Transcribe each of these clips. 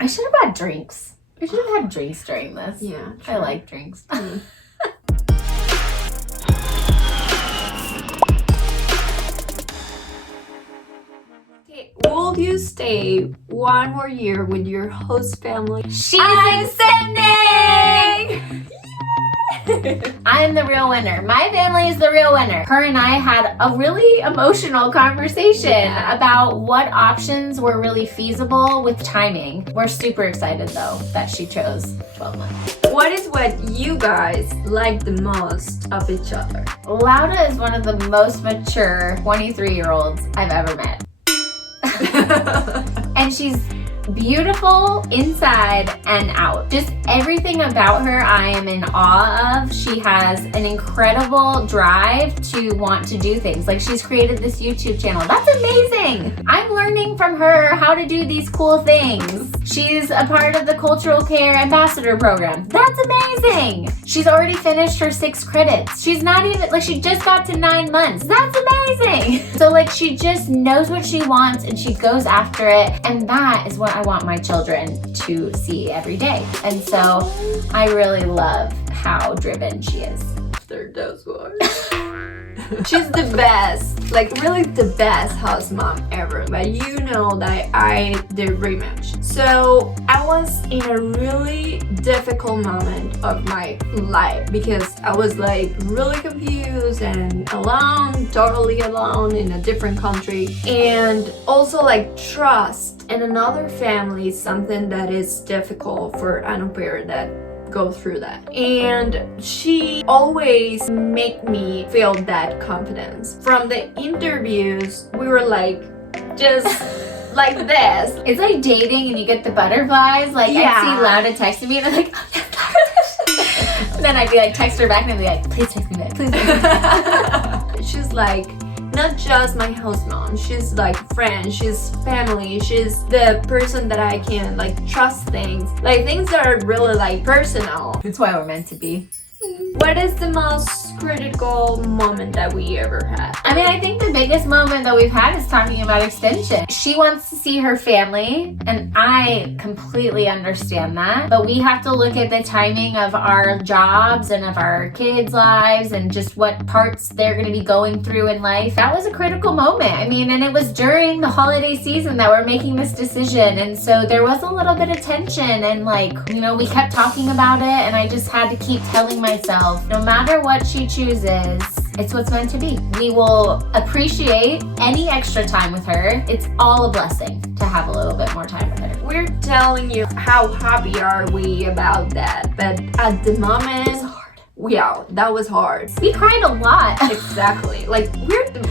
I should have had drinks. We should have had drinks during this. Yeah, I like drinks. Will you stay one more year with your host family? She's extending! I'm the real winner. My family is the real winner. Her and I had a really emotional conversation about what options were really feasible with timing. We're super excited though that she chose 12 months. What is what you guys like the most of each other? Lauda is one of the most mature 23-year-olds I've ever met. And she's beautiful inside and out. Just everything about her I am in awe of. She has an incredible drive to want to do things. Like, she's created this YouTube channel. That's amazing. I'm learning from her how to do these cool things. She's a part of the Cultural Care Ambassador Program. That's amazing. She's already finished her 6 credits. She's not even, like, she just got to 9 months. That's amazing. So, like, she just knows what she wants and she goes after it. And that is what I want my children to see every day. And so I really love how driven she is. They're those words. She's the best, like really the best house mom ever. But you know that I did rematch. So I was in a really difficult moment of my life because I was like really confused and alone, totally alone in a different country. And also like trust in another family is something that is difficult for an au pair that go through that. And she always make me feel that confidence. From the interviews, we were like just like this. It's like dating and you get the butterflies. Like, I'd see Lauda texting me and I'm like, oh yes, Lauda. And then I'd be like, text her back and I'd be like, please text me back, please text me back. She's like not just my host mom, she's like friend, she's family, she's the person that I can like trust things, like things that are really like personal. That's why we're meant to be. What is the most critical moment that we ever had? I mean, I think the biggest moment that we've had is talking about extension. She wants to see her family, and I completely understand that. But we have to look at the timing of our jobs and of our kids' lives and just what parts they're going to be going through in life. That was a critical moment. I mean, and it was during the holiday season that we're making this decision. And so there was a little bit of tension and like, you know, we kept talking about it and I just had to keep telling myself, no matter what she chooses, it's what's meant to be. We will appreciate any extra time with her. It's all a blessing to have a little bit more time with her. We're telling you how happy are we about that, but at the moment, it's hard. Yeah, that was hard. We cried a lot. Exactly. Like, we're the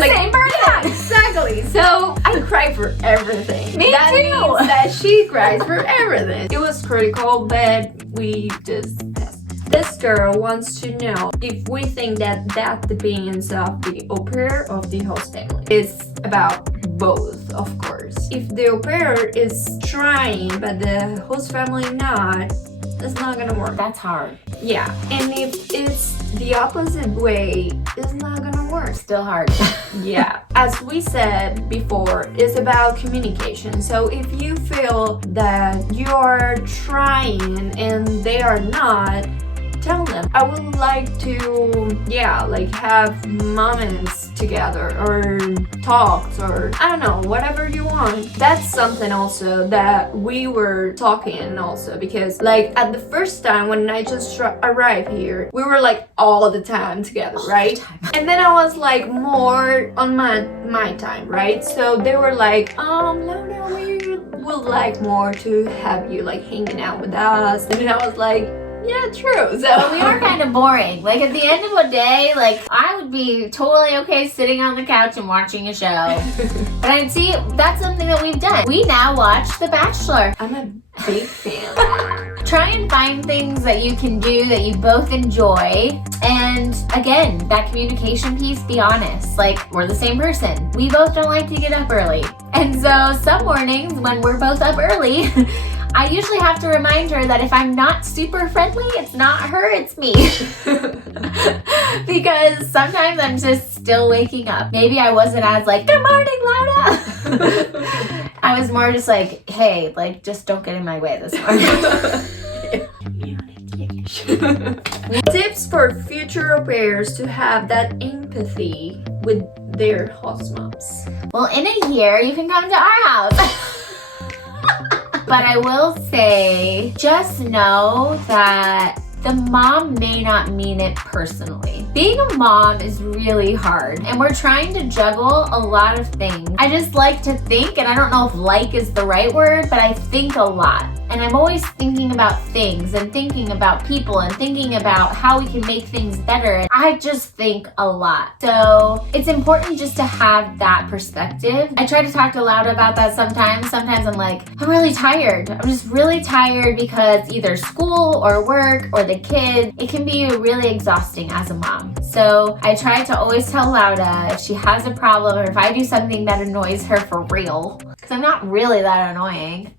same person. Yeah, exactly. So I cry for everything. Me that too. Means that she cries for everything. It was critical, but we just passed. This girl wants to know if we think that that depends of the au pair of the host family. It's about both, of course. If the au pair is trying but the host family not, it's not gonna work. That's hard. Yeah, and if it's the opposite way, it's not gonna work. Still hard. Yeah, as we said before, it's about communication. So if you feel that you are trying and they are not, tell them. I would like to, like have moments together or talks or I don't know, whatever you want. That's something also that we were talking also because like at the first time when I just arrived here, we were like all the time together, right? And then I was like more on my time, right? So they were like, no, we would like more to have you like hanging out with us. And I was like, yeah, true. So we are kind of boring. Like at the end of a day, like I would be totally okay sitting on the couch and watching a show. But I'd see that's something that we've done. We now watch The Bachelor. I'm a big fan. Try and find things that you can do that you both enjoy. And again, that communication piece, be honest. Like, we're the same person. We both don't like to get up early. And so some mornings when we're both up early, I usually have to remind her that if I'm not super friendly, it's not her, it's me. Because sometimes I'm just still waking up. Maybe I wasn't as like, good morning, Lauda. I was more just like, hey, like, just don't get in my way this morning. Tips for future au pairs to have that empathy with their host moms. Well, in a year, you can come to our house. But I will say, just know that the mom may not mean it personally. Being a mom is really hard, and we're trying to juggle a lot of things. I just like to think, and I don't know if like is the right word, but I think a lot. And I'm always thinking about things and thinking about people and thinking about how we can make things better. And I just think a lot. So it's important just to have that perspective. I try to talk to Lauda about that sometimes. Sometimes I'm like, I'm really tired. I'm just really tired because either school or work or the kids, it can be really exhausting as a mom. So I try to always tell Lauda if she has a problem or if I do something that annoys her for real, because I'm not really that annoying.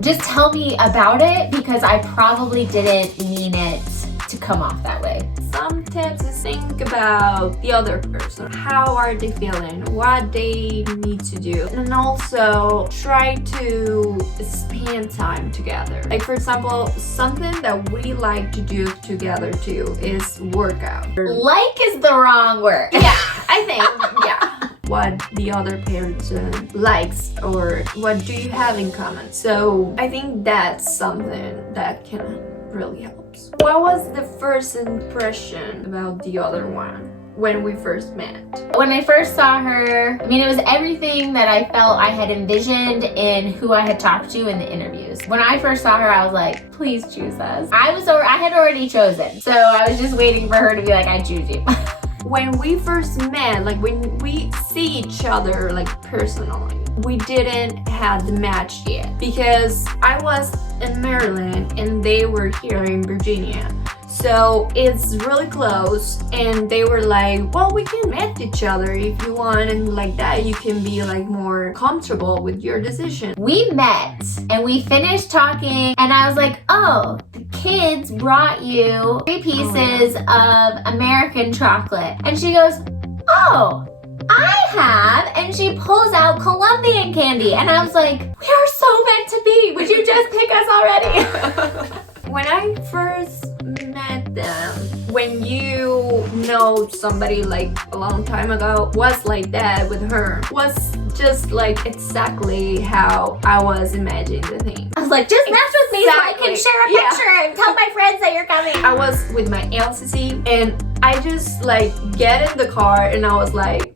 Just tell me about it because I probably didn't mean it to come off that way. Some tips is think about the other person. How are they feeling? What they need to do. And also try to spend time together. Like for example, something that we like to do together too is workout. Like is the wrong word. Yeah, I think, yeah. What the other person likes or what do you have in common. So I think that's something that can really help. What was the first impression about the other one when we first met? When I first saw her, I mean, it was everything that I felt I had envisioned in who I had talked to in the interviews. When I first saw her, I was like, please choose us. I had already chosen. So I was just waiting for her to be like, I choose you. When we first met, like when we see each other like personally, we didn't have the match yet because I was in Maryland and they were here in Virginia. So it's really close and they were like, well, we can meet each other if you want, and like that you can be like more comfortable with your decision. We met and we finished talking and I was like, oh, the kids brought you 3 pieces of American chocolate. And she goes, oh, I have, and she pulls out Colombian candy. And I was like, we are so meant to be. Would you just pick us already? When I first met them, when you know somebody like a long time ago, was like that with her, was just like exactly how I was imagining the thing. I was like, just match with me so I can share a picture and tell my friends that you're coming. I was with my LCC and I just like get in the car and I was like,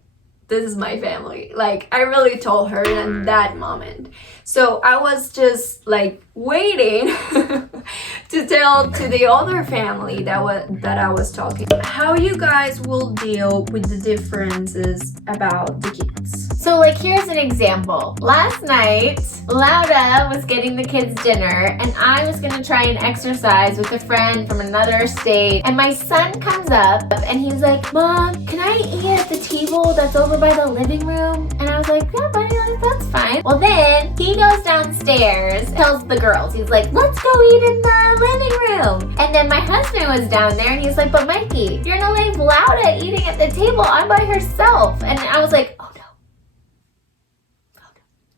this is my family. Like I really told her in that moment. So I was just like waiting to tell to the other family that I was talking. How you guys will deal with the differences about the kids. So like here's an example. Last night, Lauda was getting the kids dinner and I was gonna try and exercise with a friend from another state. And my son comes up and he's like, Mom, can I eat at the table that's over by the living room? And I was like, yeah, buddy, that's fine. Well then, he goes downstairs, tells the girls, he's like, let's go eat in the living room. And then my husband was down there and he's like, but Mikey, you're gonna leave Lauda eating at the table all by herself. And I was like, oh no.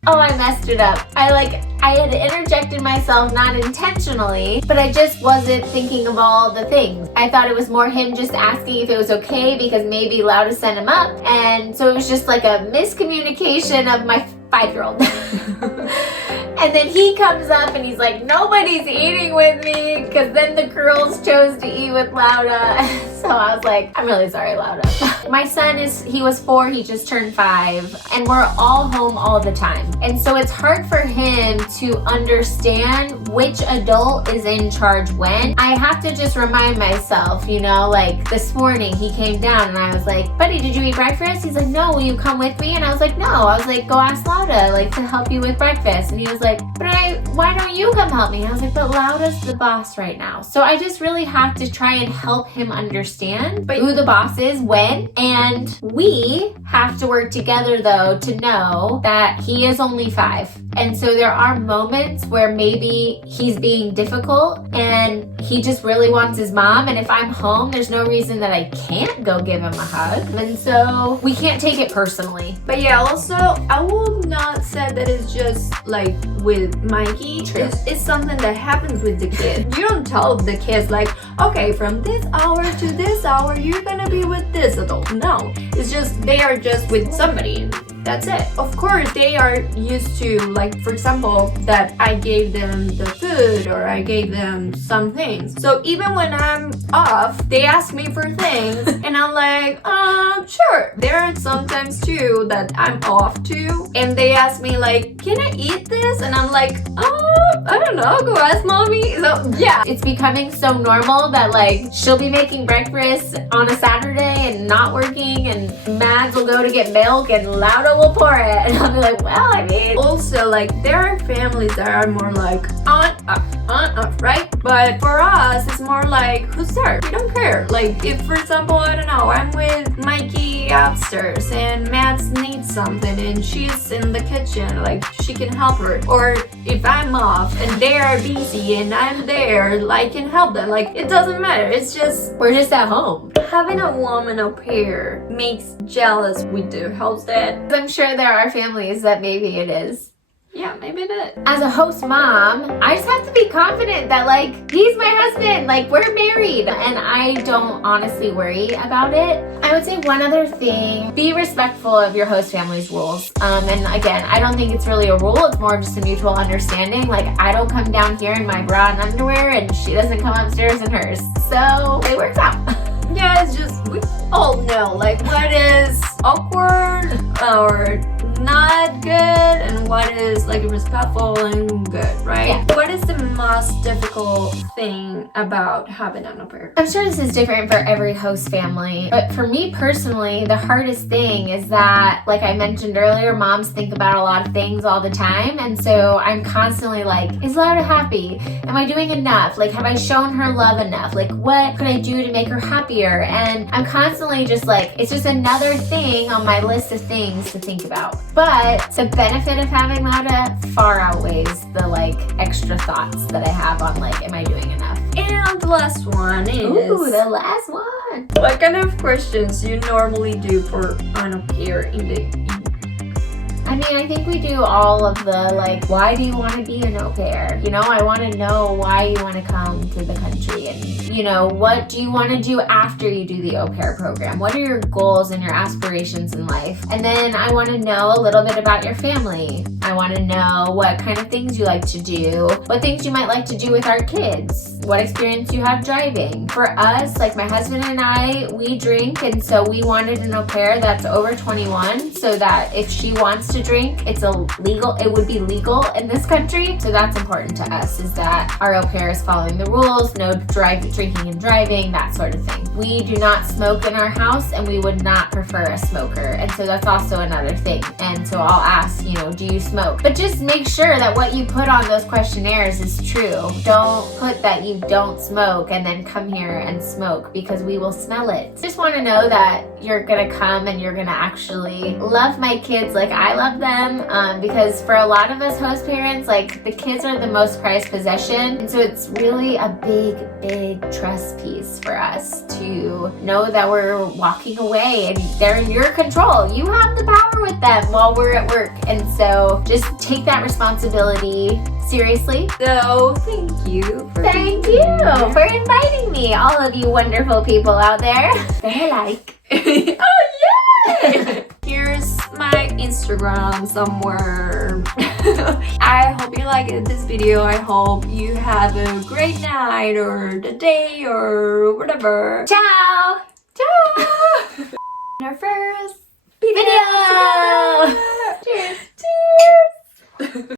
Oh, I messed it up. I had interjected myself not intentionally, but I just wasn't thinking of all the things. I thought it was more him just asking if it was okay because maybe Lauda sent him up. And so it was just like a miscommunication of my 5-year-old. And then he comes up and he's like, nobody's eating with me because then the girls chose to eat with Lauda. So I was like, I'm really sorry, Lauda. My son he was 4, he just turned 5, and we're all home all the time. And so it's hard for him to understand which adult is in charge when. I have to just remind myself, you know, like this morning he came down and I was like, buddy, did you eat breakfast? He's like, no, will you come with me? And I was like, no. I was like, go ask Lauda, like to help you with breakfast. And he was like, like, why don't you come help me? And I was like, but Laura's the boss right now. So I just really have to try and help him understand who the boss is when. And we have to work together though to know that he is only 5. And so there are moments where maybe he's being difficult and he just really wants his mom. And if I'm home, there's no reason that I can't go give him a hug. And so we can't take it personally. But yeah, also, I will not say that it's just like with Mikey. It's something that happens with the kid. You don't tell the kids like, okay, from this hour to this hour, you're gonna be with this adult. No, it's just, they are just with somebody. That's it. Of course, they are used to, like, for example, that I gave them the food or I gave them some things. So even when I'm off, they ask me for things and I'm like, sure. There are sometimes too that I'm off too and they ask me like, can I eat this? And I'm like, I don't know, go ask mommy. So yeah. It's becoming so normal that like she'll be making breakfast on a Saturday and not working and Mads will go to get milk and Laura will pour it. And I'll be like, well, I mean. Also, like, there are families that are more like on, off, right? But for us, it's more like, who's there? We don't care. Like, if, for example, I don't know, I'm with Mikey upstairs and Mads needs something and she's in the kitchen, like, she can help her. Or if I'm off and they are busy and I'm there, like, I can help them. Like, it doesn't matter. It's just, we're just at home. Having a woman au pair makes jealous with the house dad. I'm sure there are families that maybe it is. Yeah, maybe it is. As a host mom, I just have to be confident that like, he's my husband, like we're married. And I don't honestly worry about it. I would say one other thing, be respectful of your host family's rules. And again, I don't think it's really a rule. It's more of just a mutual understanding. Like I don't come down here in my bra and underwear and she doesn't come upstairs in hers. So it works out. Yeah, it's just, we all know like what is awkward or not good and what is like respectful and good, right? Yeah. What is the most difficult thing about having an au pair? I'm sure this is different for every host family, but for me personally, the hardest thing is that, like I mentioned earlier, moms think about a lot of things all the time, and so I'm constantly like, is Laura happy? Am I doing enough? Like, have I shown her love enough? Like, what could I do to make her happier? And I'm constantly just like, it's just another thing on my list of things to think about. But the benefit of having Laura far outweighs the like extra thoughts that I have on like, am I doing enough? And the last one is... Ooh, the last one. What kind of questions you normally do for an au pair in the... I mean, I think we do all of the like, why do you want to be an au pair? You know, I want to know why you want to come to the country and, you know, what do you want to do after you do the au pair program? What are your goals and your aspirations in life? And then I want to know a little bit about your family. I want to know what kind of things you like to do, what things you might like to do with our kids, what experience you have driving. For us, like my husband and I, we drink, and so we wanted an au pair that's over 21 so that if she wants to drink, it would be legal in this country. So that's important to us, is that our au pair is following the rules, no drinking and driving, that sort of thing. We do not smoke in our house and we would not prefer a smoker. And so that's also another thing. And so I'll ask, you know, do you smoke? But just make sure that what you put on those questionnaires is true. Don't put that you don't smoke and then come here and smoke because we will smell it. Just want to know that you're gonna come and you're gonna actually love my kids like I love them, because for a lot of us host parents, like the kids are the most prized possession, and so it's really a big trust piece for us to know that we're walking away and they're in your control. You have the power with them while we're at work, and so just take that responsibility seriously. So thank you for inviting me, all of you wonderful people out there. Say like. Oh yeah! Here's my Instagram somewhere. I hope you liked this video. I hope you have a great night or the day or whatever. Ciao! Ciao! Our first video.